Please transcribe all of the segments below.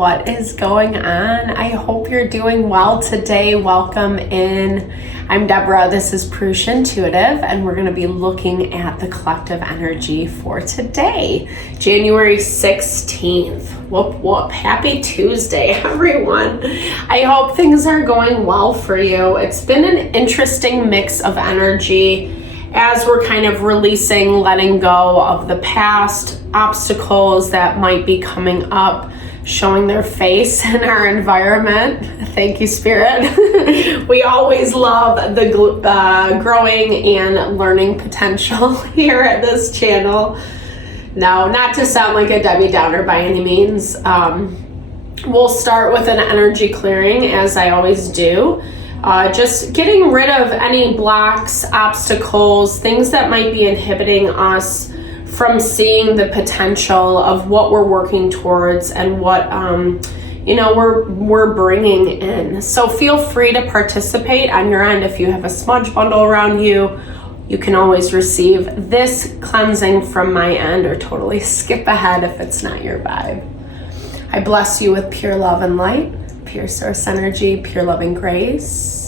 what is going on? I hope you're doing well today. Welcome in. I'm Deborah. This is Purusha Intuitive, and we're going to be looking at the collective energy for today, January 16th. Whoop, whoop. Happy Tuesday, everyone. I hope things are going well for you. It's been an interesting mix of energy as we're kind of releasing, letting go of the past, obstacles that might be coming up, showing their face in our environment. Thank you, Spirit. We always love the growing and learning potential here at this channel. No, not to sound like a Debbie Downer by any means. We'll start with an energy clearing, as I always do. Just getting rid of any blocks, obstacles, things that might be inhibiting us from seeing the potential of what we're working towards and what we're bringing in. So feel free to participate on your end. If you have a smudge bundle around you, you can always receive this cleansing from my end, or totally skip ahead if it's not your vibe. I bless you with pure love and light, pure source energy, pure loving grace.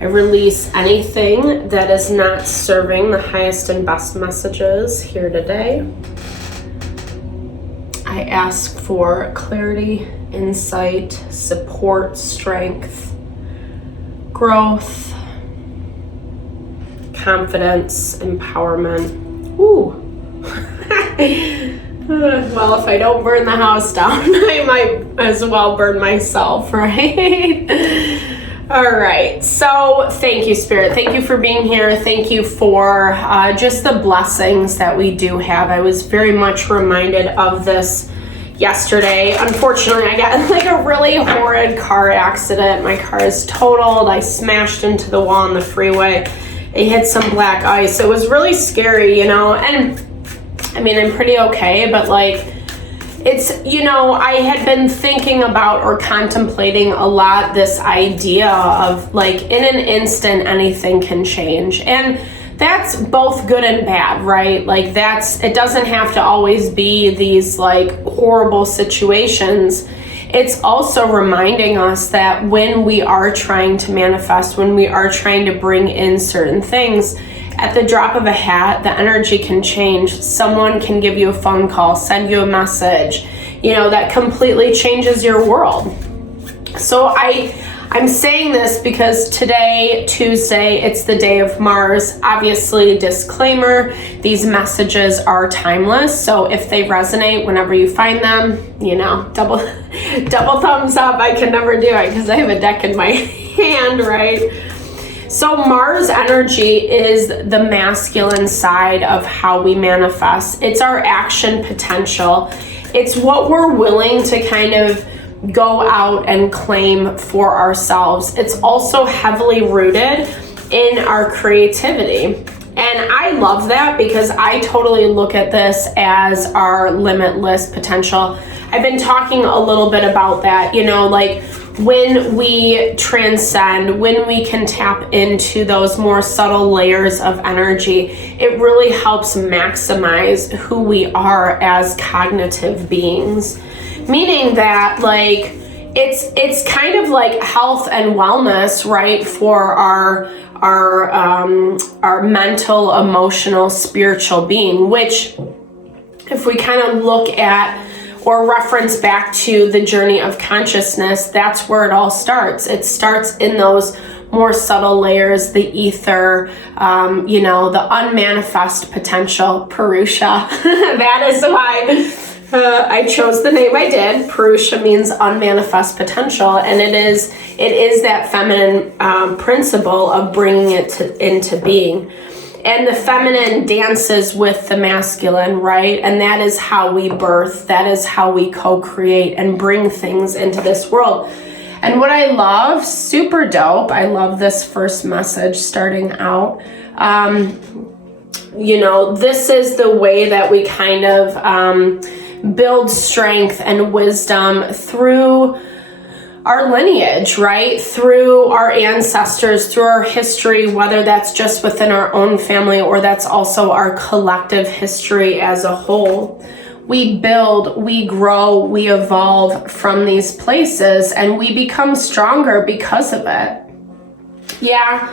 I release anything that is not serving the highest and best messages here today. I ask for clarity, insight, support, strength, growth, confidence, empowerment. Ooh. Well, if I don't burn the house down, I might as well burn myself, right? All right, so thank you, Spirit. Thank you for being here. Thank you for just the blessings that we do have. I was very much reminded of this yesterday. Unfortunately, I got in like a really horrid car accident. My car is totaled. I smashed into the wall on the freeway. It hit some black ice. It was really scary, and I mean, I'm pretty okay, but like, it's, I had been thinking about or contemplating a lot this idea of like, in an instant, anything can change. And that's both good and bad, right? Like it doesn't have to always be these like horrible situations. It's also reminding us that when we are trying to manifest, when we are trying to bring in certain things, at the drop of a hat, the energy can change. Someone can give you a phone call, send you a message, that completely changes your world. So I'm saying this because today, Tuesday, it's the day of Mars. Obviously, disclaimer, these messages are timeless. So if they resonate whenever you find them, double thumbs up. I can never do it because I have a deck in my hand, right? So Mars energy is the masculine side of how we manifest. It's our action potential. It's what we're willing to kind of go out and claim for ourselves. It's also heavily rooted in our creativity. And I love that because I totally look at this as our limitless potential. I've been talking a little bit about that, like when we transcend, when we can tap into those more subtle layers of energy, it really helps maximize who we are as cognitive beings. Meaning that like it's kind of like health and wellness, right, for our mental, emotional, spiritual being, which if we kind of look at or reference back to the journey of consciousness, that's where it all starts. It starts in those more subtle layers, the ether, the unmanifest potential, Purusha. That is why I chose the name I did. Purusha means unmanifest potential, and it is that feminine principle of bringing it into being. And the feminine dances with the masculine, right? And that is how we birth. That is how we co-create and bring things into this world. And what I love, super dope, I love this first message starting out. This is the way that we kind of build strength and wisdom through our lineage, right? Through our ancestors, through our history, whether that's just within our own family or that's also our collective history as a whole. we build, we grow, we evolve from these places, and we become stronger because of it. Yeah,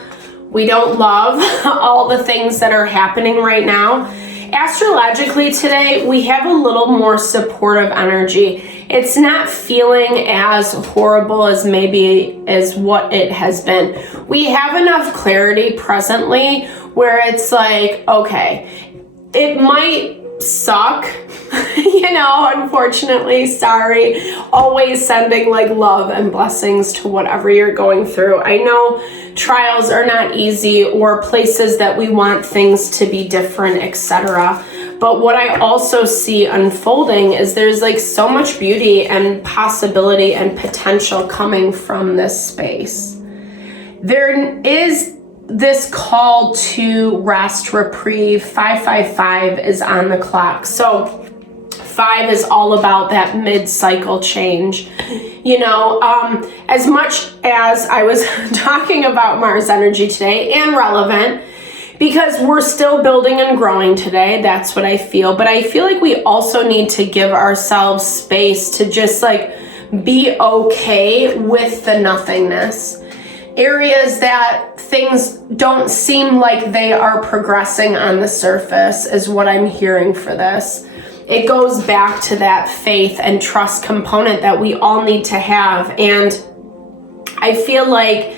we don't love all the things that are happening right now. Astrologically today, we have a little more supportive energy. It's not feeling as horrible as maybe as what it has been. We have enough clarity presently where it's like, okay, it might suck, you know, unfortunately, sorry. Always sending like love and blessings to whatever you're going through. I know trials are not easy, or places that we want things to be different, etc. But what I also see unfolding is there's like so much beauty and possibility and potential coming from this space. There is this call to rest, reprieve. 555 is on the clock. So 5 is all about that mid-cycle change. You know, as much as I was talking about Mars energy today, and relevant, because we're still building and growing today, that's what I feel. But I feel like we also need to give ourselves space to just like be okay with the nothingness. Areas that things don't seem like they are progressing on the surface is what I'm hearing for this. It goes back to that faith and trust component that we all need to have. And I feel like,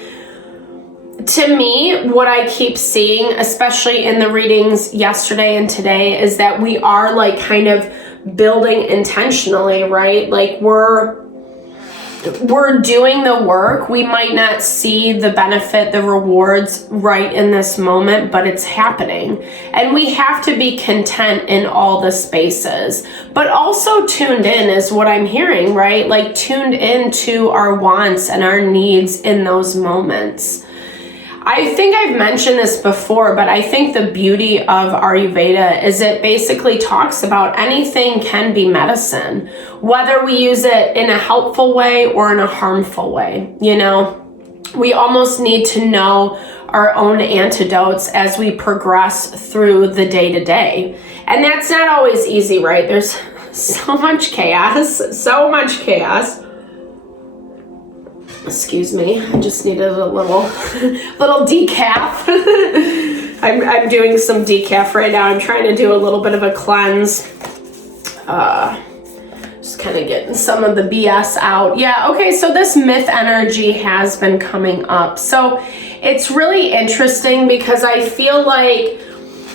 to me, what I keep seeing, especially in the readings yesterday and today, is that we are like kind of building intentionally, right? Like we're doing the work. We might not see the benefit, the rewards right in this moment, but it's happening. And we have to be content in all the spaces, but also tuned in is what I'm hearing, right? Like tuned into our wants and our needs in those moments. I think I've mentioned this before, but I think the beauty of Ayurveda is it basically talks about anything can be medicine, whether we use it in a helpful way or in a harmful way. You know, we almost need to know our own antidotes as we progress through the day-to-day. And that's not always easy, right? There's so much chaos, Excuse me, I just needed a little decaf. I'm doing some decaf right now. I'm trying to do a little bit of a cleanse. Just kind of getting some of the BS out. Yeah, okay, so this myth energy has been coming up. So it's really interesting because I feel like,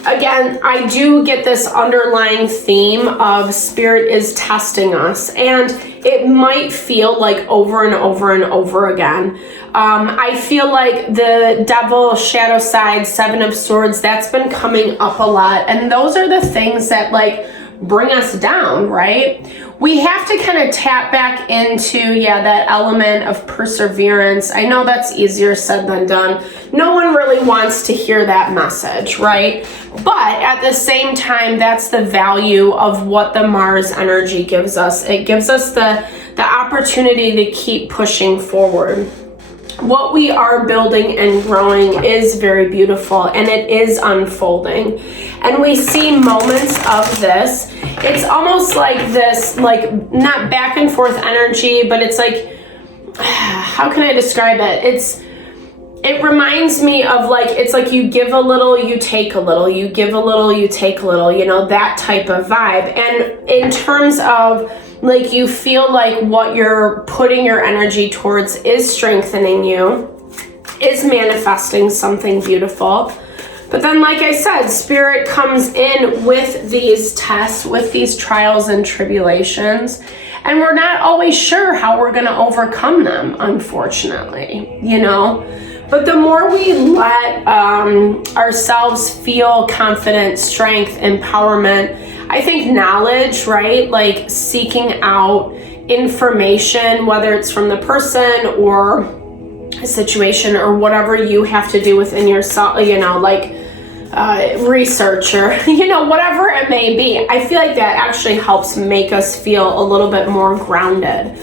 again, I do get this underlying theme of spirit is testing us, and it might feel like over and over and over again. I feel like the devil, shadow side, 7 of swords, that's been coming up a lot, and those are the things that like bring us down, right? We have to kind of tap back into, that element of perseverance. I know that's easier said than done. No one really wants to hear that message, right? But at the same time, that's the value of what the Mars energy gives us. It gives us the opportunity to keep pushing forward. What we are building and growing is very beautiful, and it is unfolding. And we see moments of this. It's almost like this, like not back and forth energy, but it's like, how can I describe it? It reminds me of like, it's like you give a little, you take a little, you give a little, you take a little, you know, that type of vibe. And in terms of like, you feel like what you're putting your energy towards is strengthening you, is manifesting something beautiful. But then, like I said, spirit comes in with these tests, with these trials and tribulations, and we're not always sure how we're going to overcome them, unfortunately, you know. But the more we let ourselves feel confident, strength, empowerment, I think knowledge, right? Like seeking out information, whether it's from the person or a situation or whatever you have to do within yourself, you know, like research or, you know, whatever it may be. I feel like that actually helps make us feel a little bit more grounded.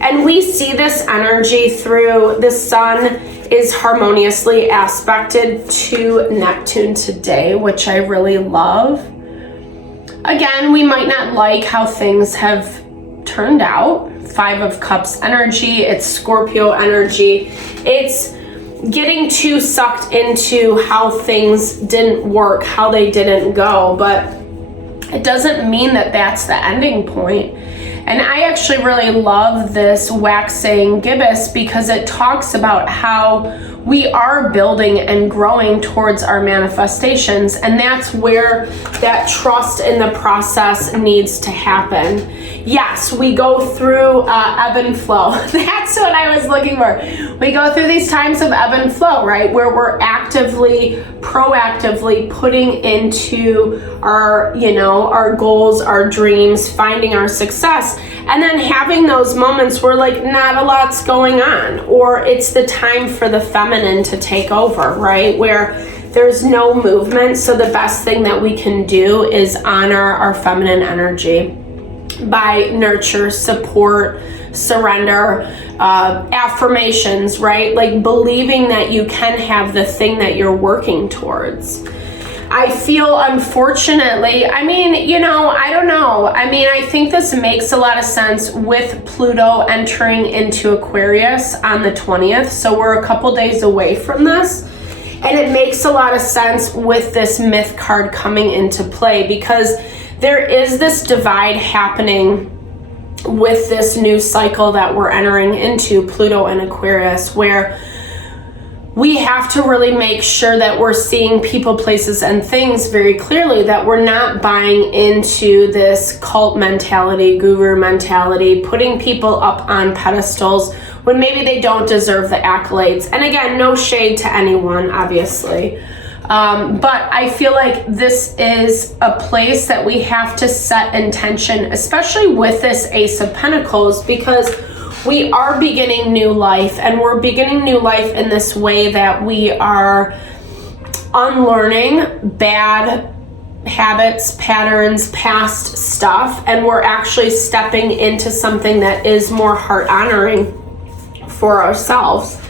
And we see this energy through the sun is harmoniously aspected to Neptune today, which I really love. Again, we might not like how things have turned out. 5 of Cups energy, it's Scorpio energy. It's getting too sucked into how things didn't work, how they didn't go, but it doesn't mean that that's the ending point. And I actually really love this waxing gibbous because it talks about how we are building and growing towards our manifestations, and that's where that trust in the process needs to happen. Yes, we go through ebb and flow. That's what I was looking for. We go through these times of ebb and flow, right? Where we're actively, proactively putting into our, our goals, our dreams, finding our success, and then having those moments where like not a lot's going on, or it's the time for the feminine to take over, right? Where there's no movement. So the best thing that we can do is honor our feminine energy by nurture, support, surrender, affirmations, right? Like believing that you can have the thing that you're working towards. I feel, unfortunately, I don't know. I think this makes a lot of sense with Pluto entering into Aquarius on the 20th. So we're a couple days away from this. And it makes a lot of sense with this myth card coming into play because there is this divide happening with this new cycle that we're entering into, Pluto and Aquarius, where we have to really make sure that we're seeing people, places, and things very clearly, that we're not buying into this cult mentality, guru mentality, putting people up on pedestals when maybe they don't deserve the accolades. And again, no shade to anyone, obviously. But I feel like this is a place that we have to set intention, especially with this Ace of Pentacles, because we are beginning new life, and we're beginning new life in this way that we are unlearning bad habits, patterns, past stuff, and we're actually stepping into something that is more heart honoring for ourselves.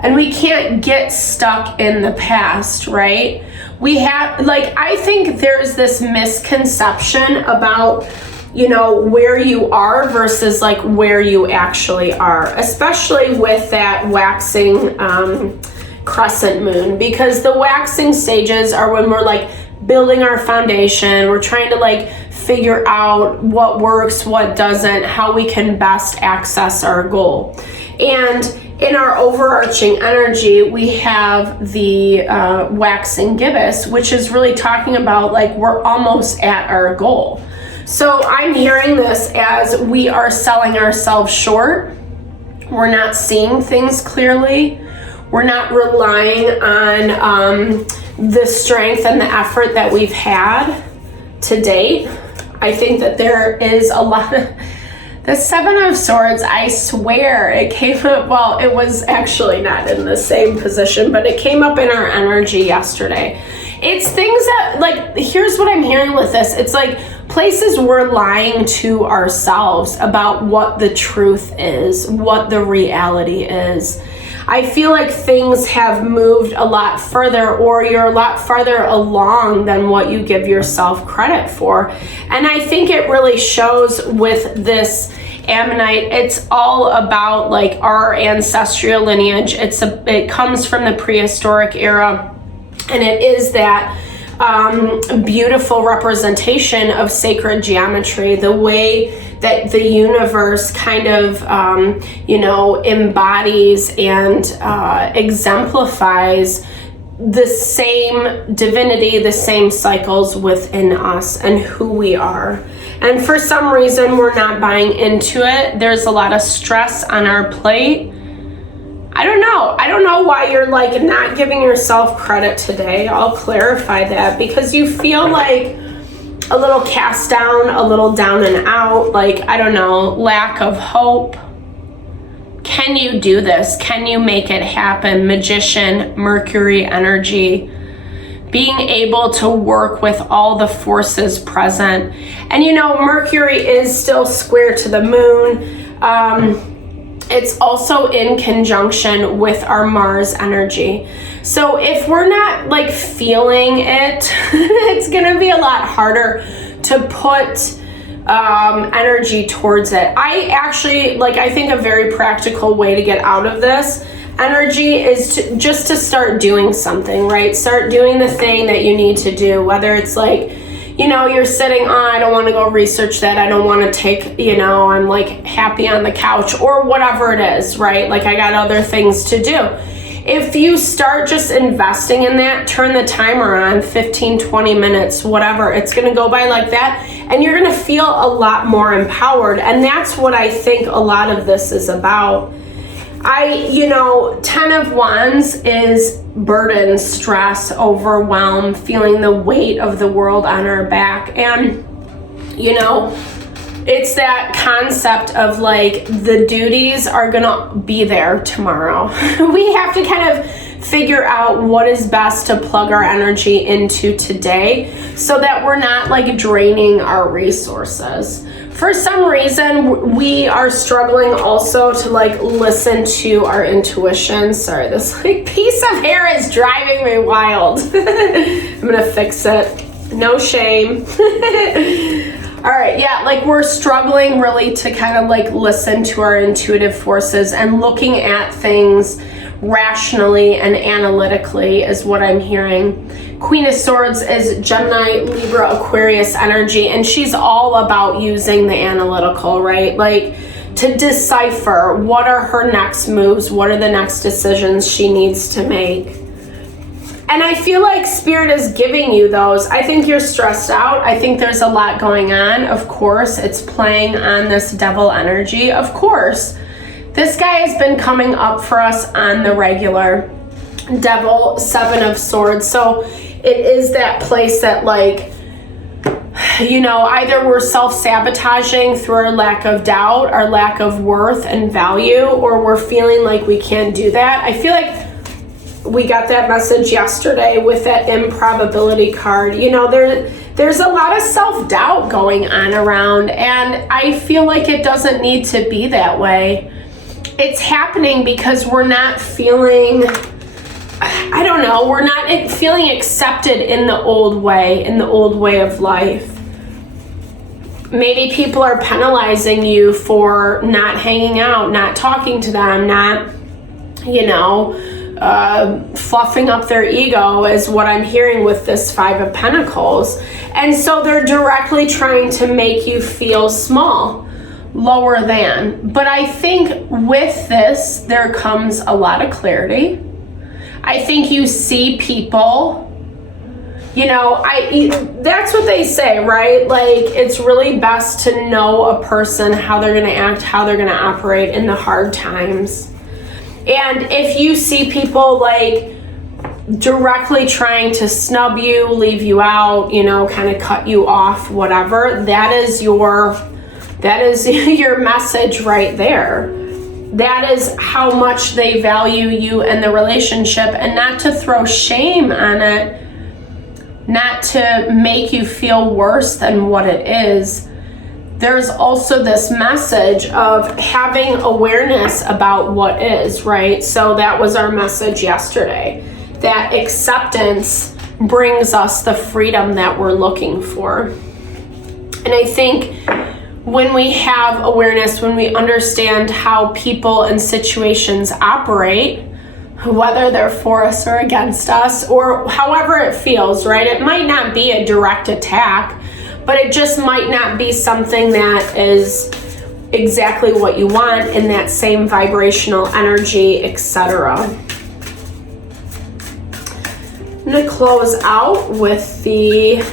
And we can't get stuck in the past, right? I think there's this misconception about where you are versus like where you actually are, especially with that waxing crescent moon, because the waxing stages are when we're like building our foundation. We're trying to like figure out what works, what doesn't, how we can best access our goal. And in our overarching energy, we have the waxing gibbous, which is really talking about like we're almost at our goal. So I'm hearing this as we are selling ourselves short. We're not seeing things clearly. We're not relying on the strength and the effort that we've had to date. I think that there is a lot of... The 7 of Swords, I swear, it came up, well, it was actually not in the same position, but it came up in our energy yesterday. It's things that, like, here's what I'm hearing with this. It's like places we're lying to ourselves about what the truth is, what the reality is. I feel like things have moved a lot further, or you're a lot farther along than what you give yourself credit for. And I think it really shows with this Ammonite. It's all about like our ancestral lineage. It comes from the prehistoric era, and it is that beautiful representation of sacred geometry, the way that the universe kind of, embodies and exemplifies the same divinity, the same cycles within us and who we are. And for some reason, we're not buying into it. There's a lot of stress on our plate. I don't know why you're like not giving yourself credit today. I'll clarify that, because you feel like a little cast down, a little down and out, like, I don't know, lack of hope. Can you do this? Can you make it happen? Magician, Mercury energy, being able to work with all the forces present. And Mercury is still square to the moon. It's also in conjunction with our Mars energy. So if we're not like feeling it, it's gonna be a lot harder to put energy towards it. I actually, like, I think a very practical way to get out of this energy is to start doing something, right? Start doing the thing that you need to do, whether it's like, you know, you're sitting on, I don't want to go research that, I don't want to take, you know, I'm like happy on the couch, or whatever it is, right? Like, I got other things to do. If you start just investing in that, turn the timer on 15, 20 minutes, whatever, it's going to go by like that, and you're going to feel a lot more empowered. And that's what I think a lot of this is about. You know, 10 of Wands is burden, stress, overwhelm, feeling the weight of the world on our back. And, you know, it's that concept of like, the duties are gonna be there tomorrow. We have to kind of figure out what is best to plug our energy into today so that we're not like draining our resources. For some reason, we are struggling also to like listen to our intuition. Sorry, this like piece of hair is driving me wild. I'm gonna fix it. No shame. All right, yeah, like we're struggling really to kind of like listen to our intuitive forces, and looking at things rationally and analytically is what I'm hearing. Queen of Swords is Gemini, Libra, Aquarius energy, and she's all about using the analytical, right? Like, to decipher what are her next moves, what are the next decisions she needs to make. And I feel like Spirit is giving you those. I think you're stressed out. I think there's a lot going on. Of course, it's playing on this devil energy. Of course. This guy has been coming up for us on the regular. Devil, 7 of Swords. So it is that place that, like, you know, either we're self-sabotaging through our lack of doubt, our lack of worth and value, or we're feeling like we can't do that. I feel like we got that message yesterday with that improbability card. You know, there's a lot of self-doubt going on around, and I feel like it doesn't need to be that way. It's happening because we're not feeling, I don't know, we're not feeling accepted in the old way of life. Maybe people are penalizing you for not hanging out, not talking to them, not, you know, fluffing up their ego is what I'm hearing with this 5 of Pentacles. And so they're directly trying to make you feel small, lower than. But I think with this, there comes a lot of clarity. I think you see people, you know, that's what they say, right? Like, it's really best to know a person, how they're going to act, how they're going to operate in the hard times. And if you see people like directly trying to snub you, leave you out, you know, kind of cut you off, whatever, that is your message right there. That is how much they value you and the relationship, and not to throw shame on it, not to make you feel worse than what it is. There's also this message of having awareness about what is, right? So that was our message yesterday. That acceptance brings us the freedom that we're looking for. And I think when we have awareness, when we understand how people and situations operate, whether they're for us or against us, or however it feels, right? It might not be a direct attack, but it just might not be something that is exactly what you want in that same vibrational energy, etc. I'm going to close out with the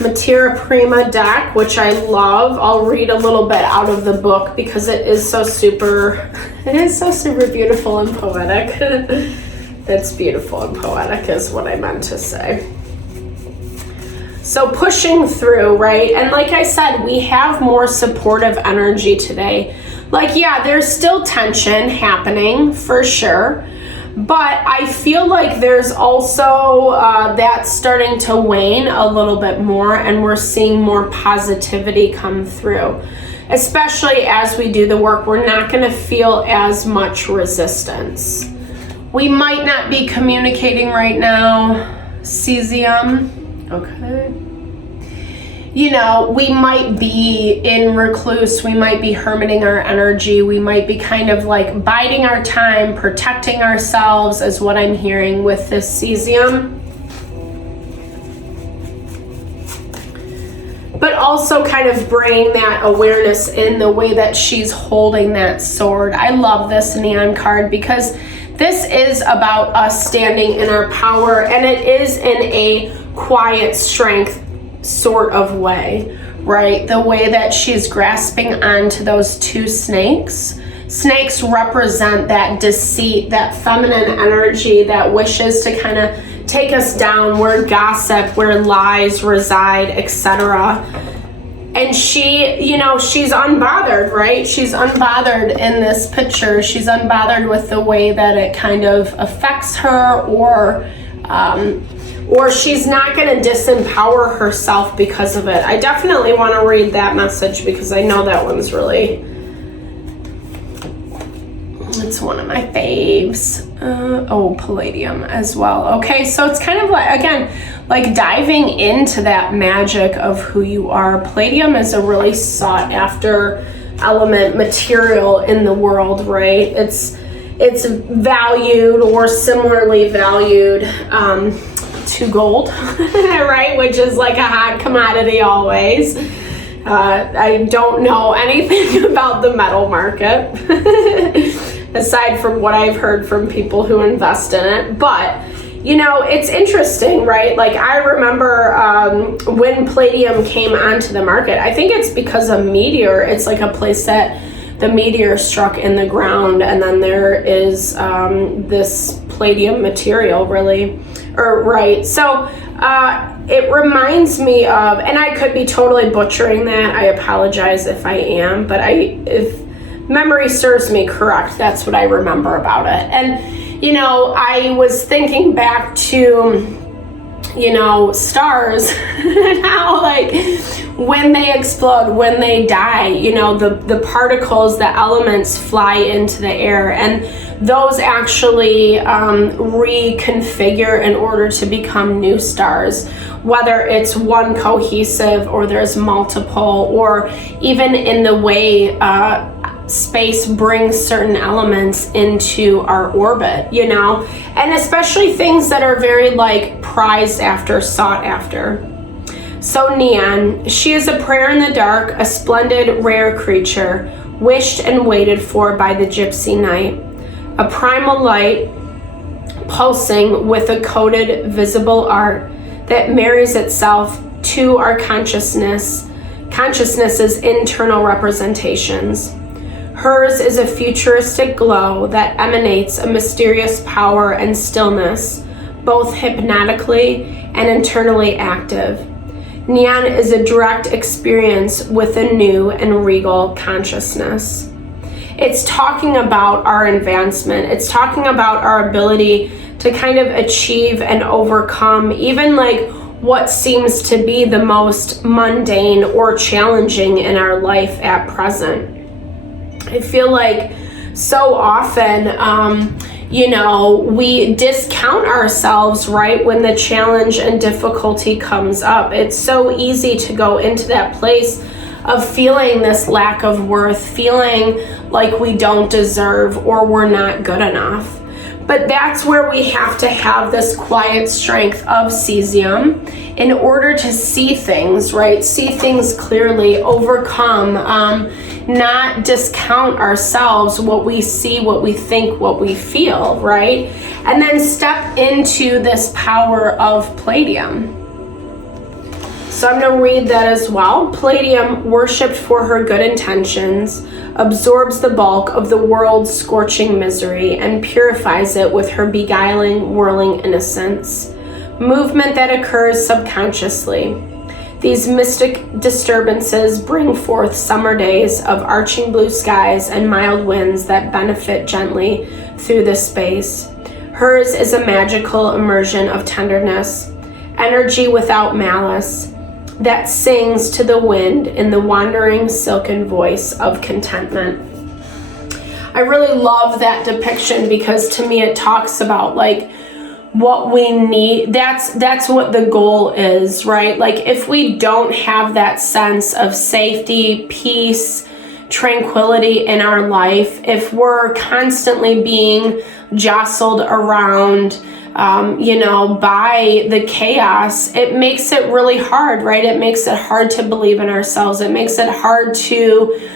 Materia Prima deck, which I love. I'll read a little bit out of the book because it is so super beautiful and poetic. It's beautiful and poetic is what I meant to say. So pushing through, right? And like I said, we have more supportive energy today. Like, yeah, there's still tension happening for sure, but I feel like there's also that's starting to wane a little bit more, and we're seeing more positivity come through. Especially as we do the work, we're not going to feel as much resistance. We might not be communicating right now. Cesium. Okay. you know, we might be in recluse, we might be hermiting our energy, we might be kind of like biding our time, protecting ourselves, is what I'm hearing with this cesium. But also kind of bring that awareness in the way that she's holding that sword. I love this neon card because this is about us standing in our power, and it is in a quiet strength sort of way, right? The way that she's grasping onto those two snakes. Snakes represent that deceit, that feminine energy that wishes to kind of take us down, where gossip, where lies reside, etc. And she, you know, she's unbothered, right? She's unbothered in this picture. She's unbothered with the way that it kind of affects her, or she's not going to disempower herself because of it. I definitely want to read that message because I know that one's really, it's one of my faves. Palladium as well. Okay, so it's kind of like, again, like diving into that magic of who you are. Palladium is a really sought after element, material in the world, right? It's valued or similarly valued to gold, right? Which is like a hot commodity always. I don't know anything about the metal market aside from what I've heard from people who invest in it. But, you know, it's interesting, right? Like, I remember when palladium came onto the market, I think it's because a meteor, it's like a place that the meteor struck in the ground, and then there is this palladium material, really, or right. So it reminds me of, and I could be totally butchering that, I apologize if I am, but if memory serves me correct, that's what I remember about it. And, you know, I was thinking back to, you know, stars and how, like, when they explode, when they die, you know, the particles, the elements fly into the air, and those actually reconfigure in order to become new stars, whether it's one cohesive or there's multiple, or even in the way space brings certain elements into our orbit, you know, and especially things that are very like prized after, sought after. So neon, she is a prayer in the dark, a splendid rare creature, wished and waited for by the gypsy night, a primal light pulsing with a coded visible art that marries itself to our consciousness's internal representations. Hers is a futuristic glow that emanates a mysterious power and stillness, both hypnotically and internally active. Neon is a direct experience with a new and regal consciousness. It's talking about our advancement. It's talking about our ability to kind of achieve and overcome even like what seems to be the most mundane or challenging in our life at present. I feel like so often, you know, we discount ourselves, right, when the challenge and difficulty comes up. It's so easy to go into that place of feeling this lack of worth, feeling like we don't deserve or we're not good enough. But that's where we have to have this quiet strength of cesium in order to see things, right? See things clearly, overcome, not discount ourselves, what we see, what we think, what we feel, right? And then step into this power of palladium. So I'm going to read that as well. Palladium, worshipped for her good intentions, absorbs the bulk of the world's scorching misery and purifies it with her beguiling, whirling innocence. Movement that occurs subconsciously. These mystic disturbances bring forth summer days of arching blue skies and mild winds that benefit gently through this space. Hers is a magical immersion of tenderness, energy without malice, that sings to the wind in the wandering silken voice of contentment. I really love that depiction because to me it talks about like what we need. That's what the goal is, right? Like if we don't have that sense of safety, peace, tranquility in our life, if we're constantly being jostled around, by the chaos, it makes it really hard, right? It makes it hard to believe in ourselves. It makes it hard to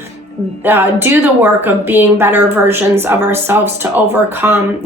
do the work of being better versions of ourselves to overcome.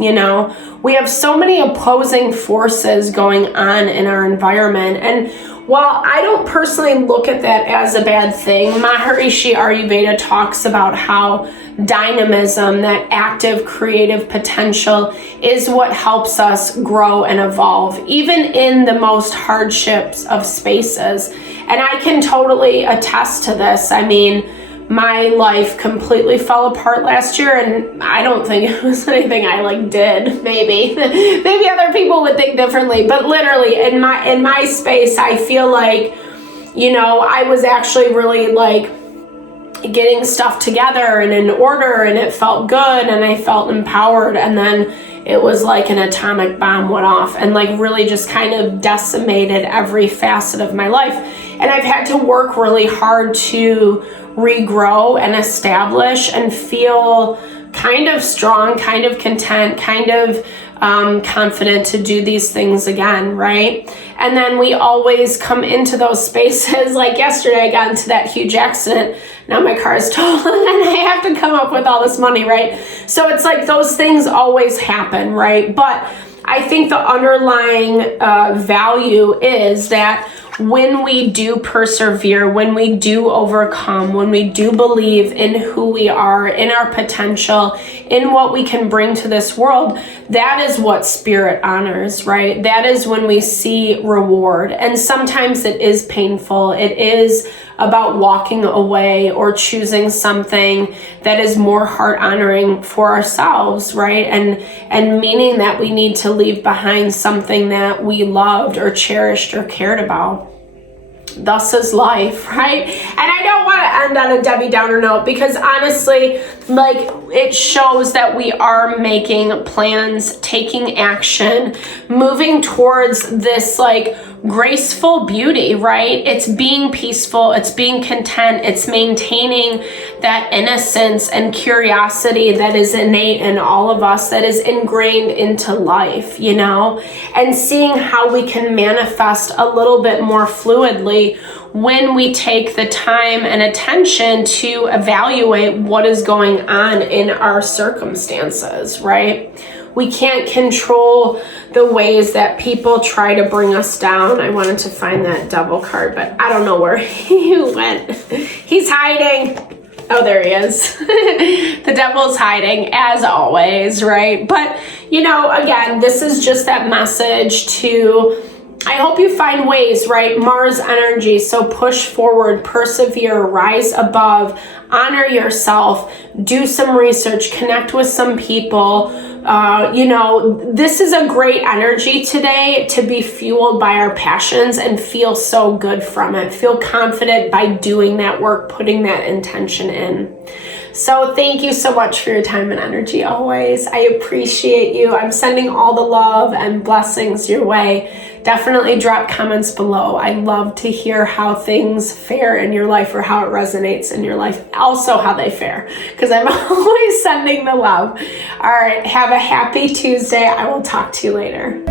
We have so many opposing forces going on in our environment. And while I don't personally look at that as a bad thing, Maharishi Ayurveda talks about how dynamism, that active creative potential, is what helps us grow and evolve, even in the most hardships of spaces. And I can totally attest to this. I mean, my life completely fell apart last year, and I don't think it was anything I did. Maybe other people would think differently, but literally in my space, I feel like, I was actually really getting stuff together and in order, and it felt good and I felt empowered, and then it was like an atomic bomb went off and really just kind of decimated every facet of my life. And I've had to work really hard to regrow and establish and feel kind of strong, kind of content, kind of confident to do these things again, right? And then we always come into those spaces. Like yesterday, I got into that huge accident. Now my car is stolen and I have to come up with all this money, right? So it's like those things always happen, right? But I think the underlying value is that when we do persevere, when we do overcome, when we do believe in who we are, in our potential, in what we can bring to this world, that is what spirit honors, right? That is when we see reward. And sometimes it is painful. It is about walking away or choosing something that is more heart honoring for ourselves, right? And meaning that we need to leave behind something that we loved or cherished or cared about. Thus is life, right? And I don't want to end on a Debbie Downer note, because honestly, it shows that we are making plans, taking action, moving towards this graceful beauty, right? It's being peaceful, it's being content, it's maintaining that innocence and curiosity that is innate in all of us, that is ingrained into life, and seeing how we can manifest a little bit more fluidly when we take the time and attention to evaluate what is going on in our circumstances, right? We can't control the ways that people try to bring us down. I wanted to find that devil card, but I don't know where he went. He's hiding. Oh, there he is. The devil's hiding, as always, right? But, again, this is just that message to, I hope you find ways, right? Mars energy. So push forward, persevere, rise above, honor yourself, do some research, connect with some people. This is a great energy today to be fueled by our passions and feel so good from it. Feel confident by doing that work, putting that intention in. So thank you so much for your time and energy always. I appreciate you. I'm sending all the love and blessings your way. Definitely drop comments below. I love to hear how things fare in your life or how it resonates in your life. Also how they fare, because I'm always sending the love. All right, have a happy Tuesday. I will talk to you later.